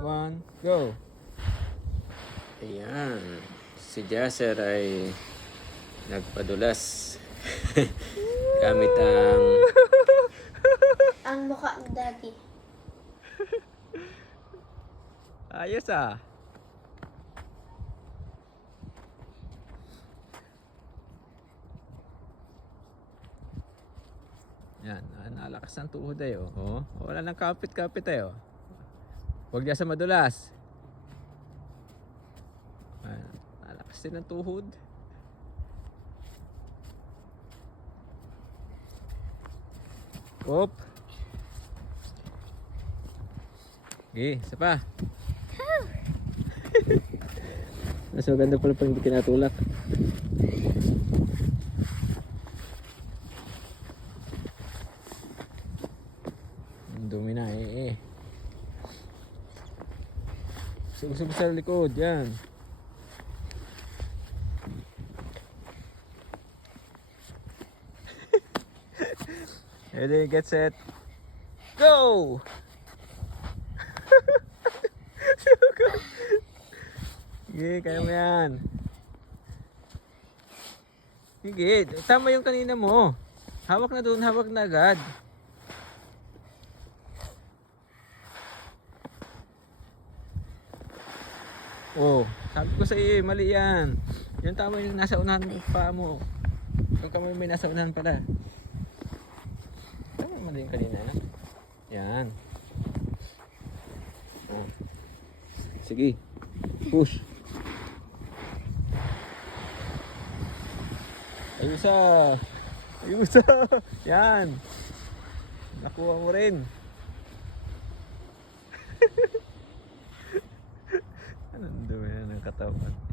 1, go! Ayan. Si Jasser ay nagpadulas. Gamit ang mukha ni Daddy. ayos ah. Yan, nalakas ng tuhod ay oh. Wala nang kapit-kapit ay oh. Huwag niya sa madulas. Nalakas din ng tuhod. Op. Okay, isa pa. Mas maganda pala pag hindi kinatulak. Ang dumi na eh. Usog sa likod, yan. Ready, get set, go! Sige, kaya mo yan. Sige, tama yung kanina mo. Hawak na doon, hawak na agad. Oh, sabi ko sa iyo, mali yan. Yan tama yung nasa unahan ng paa mo. Yung kamay may nasa unahan pala. Tama mali yung kanina. Yan. Oh. Sige, push. Ayusa. Ayusa. Yan. Nakuha mo rin. Anong dumi na ng katawan.